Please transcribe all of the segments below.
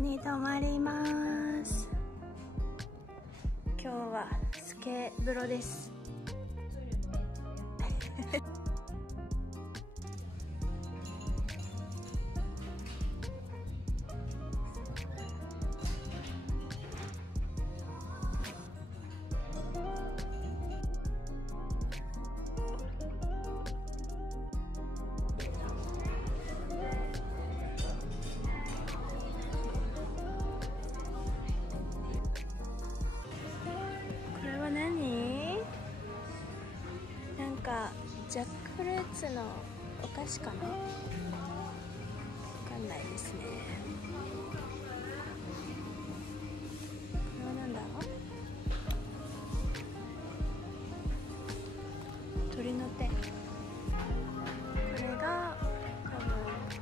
に泊まります。今日はスケ風呂です。ジャックフルーツのお菓子かな、わかんないですね。これはなんだ、鳥の手。これが多分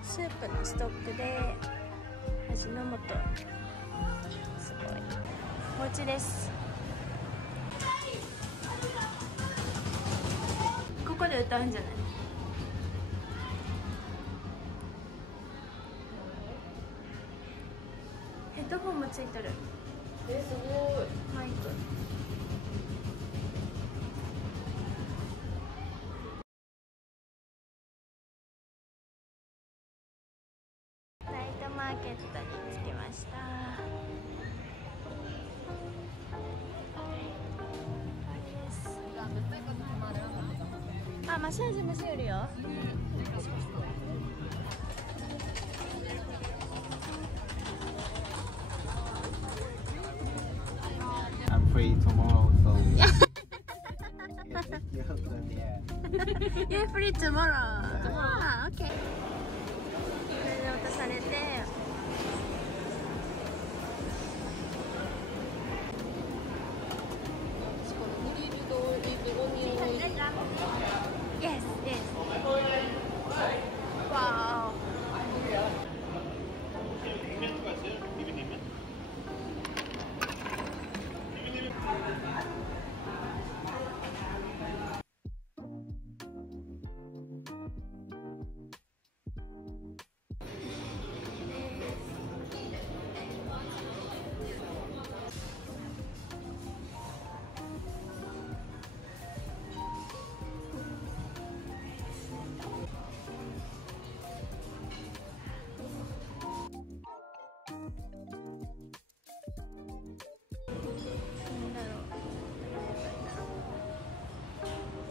スープのストックで味の素。すごいお家です。ここで歌うんじゃない？ヘッドホンもついてる。すごい。マイク。ナイトマーケットに着きました。あ、マッサージもしてるよ。I'm free tomorrow, so You're free tomorrow. Ah, okay. これで落とされて。Yes, yes. Wow.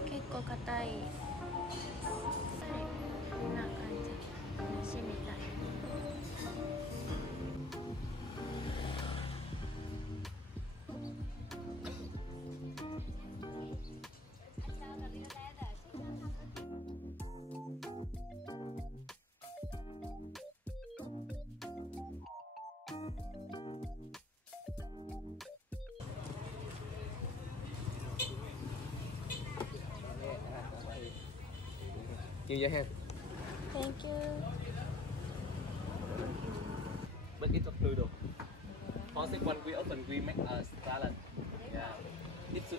結構硬い。こんな感じ。梨みたい。Nhiều vậy ha. Thank you. But it's not noodle. For second we open, we make a salad. Yeah. It's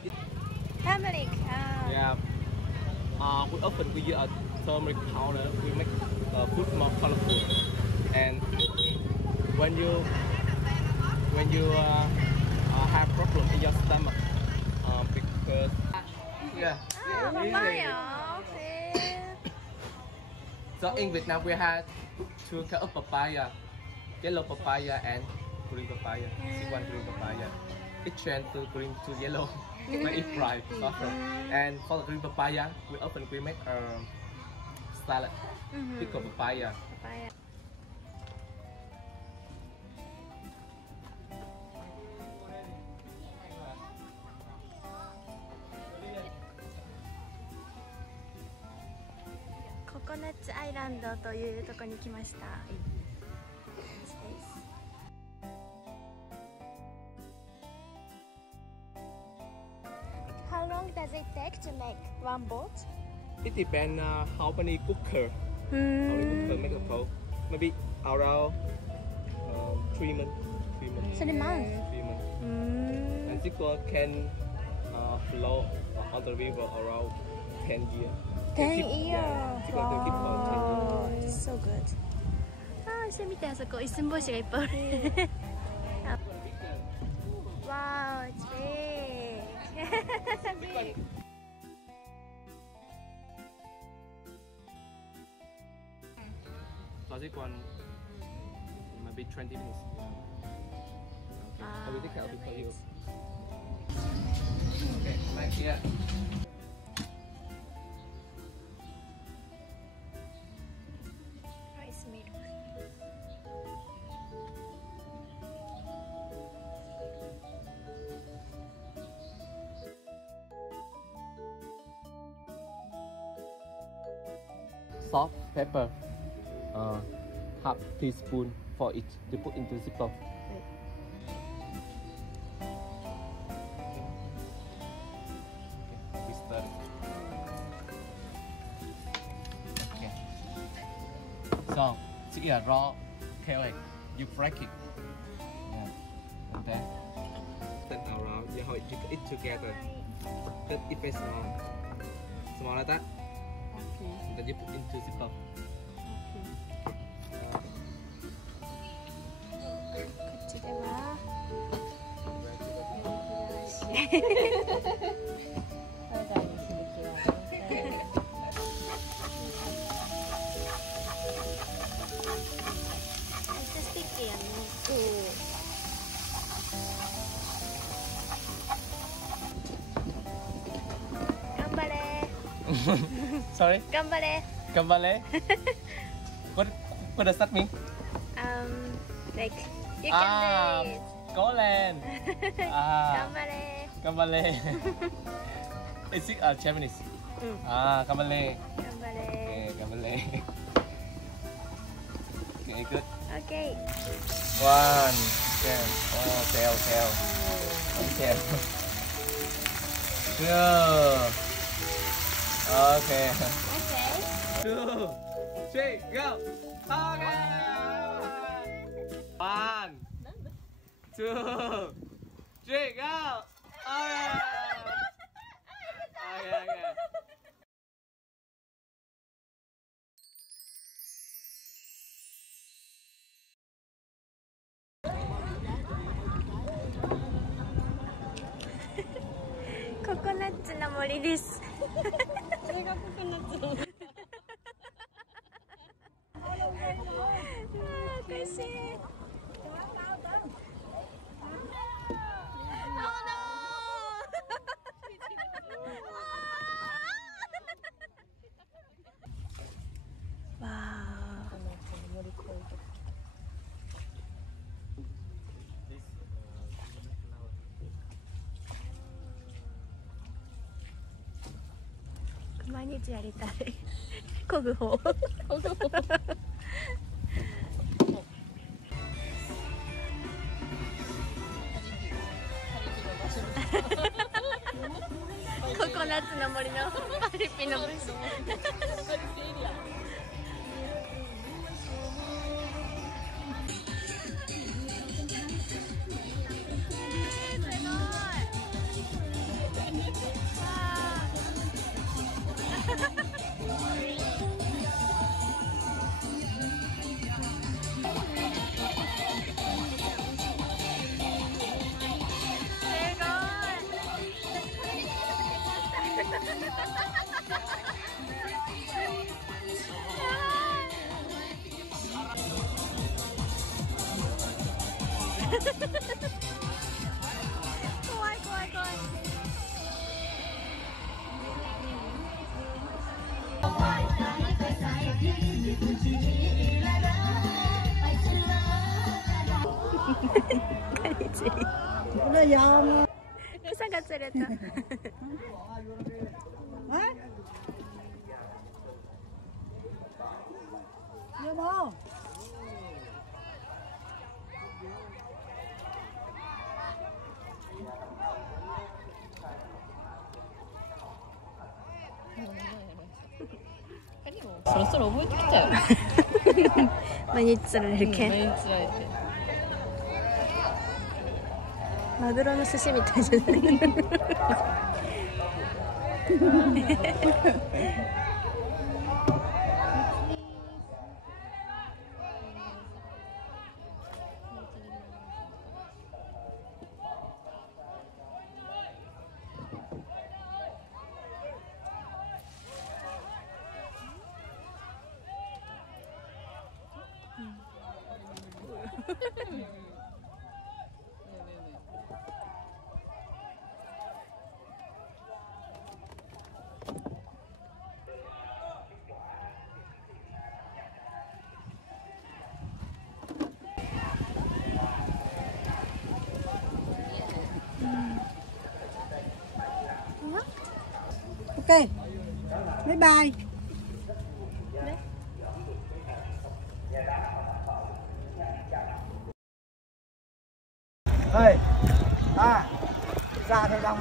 Turmeric. yeah. We open, we use a turmeric powder. We make food more colorful. And when you have problem in your stomach, because yeah. Papaya. So in Vietnam we had two kinds of papaya, yellow papaya and green papaya. See one green papaya. It changed to green to yellow when it fried. And for the green papaya, we make a salad. Pickle papaya. Papaya. ココナッツアイランドというところに来ました。How long does it take to make one boat? It depends how many cooker. How many cooker make a boat? Maybe around 3 months. 3 months. 3 months. 3 months. And this one can float on the river around 10 years. 10 years. Yeah, it's going to keep on 10 years. It's so good. Ah, ンしてみて、あそこ一寸法師がいっぱいおる。わー、it's big. Logic one, maybe 20 minutes. Okay, we take out before you. Okay, like here. Rice milk. Salt, pepper, half teaspoon for each to put into zipper. Okay, we stir. Okay. So, see here, raw kale egg. You break it. Yeah. And then turn around. You hold it together. Cut it very small. Small like that. Then you put into zipper. こっちではめっちゃスティッキーやね。頑張れ Sorry? 頑張れ Gambale? What does that mean? like you can do it. Goland. 頑 Ah, 張れ Gambale. Is it Japanese? うん Ah, Gambale. 頑張れ Okay, Gambale. Okay, good. OK One. Okay. Oh, tail. One tail. Two. Okay. OK 2, 3, go. Okay. 1, 2, 3, go. Okay. Okay. ココナッツの森です。それがココナッツの森。おかしい。わあ。毎日やりたい。漕ぐ方。ココナッツの森のパリピの虫。怖い怖い怖い。草が釣れた。そろそろ覚えてきたよ。毎日釣られるけん。毎日釣られて。マグロの寿司みたいじゃない。Ok, bye bye. Ê, ra theo đông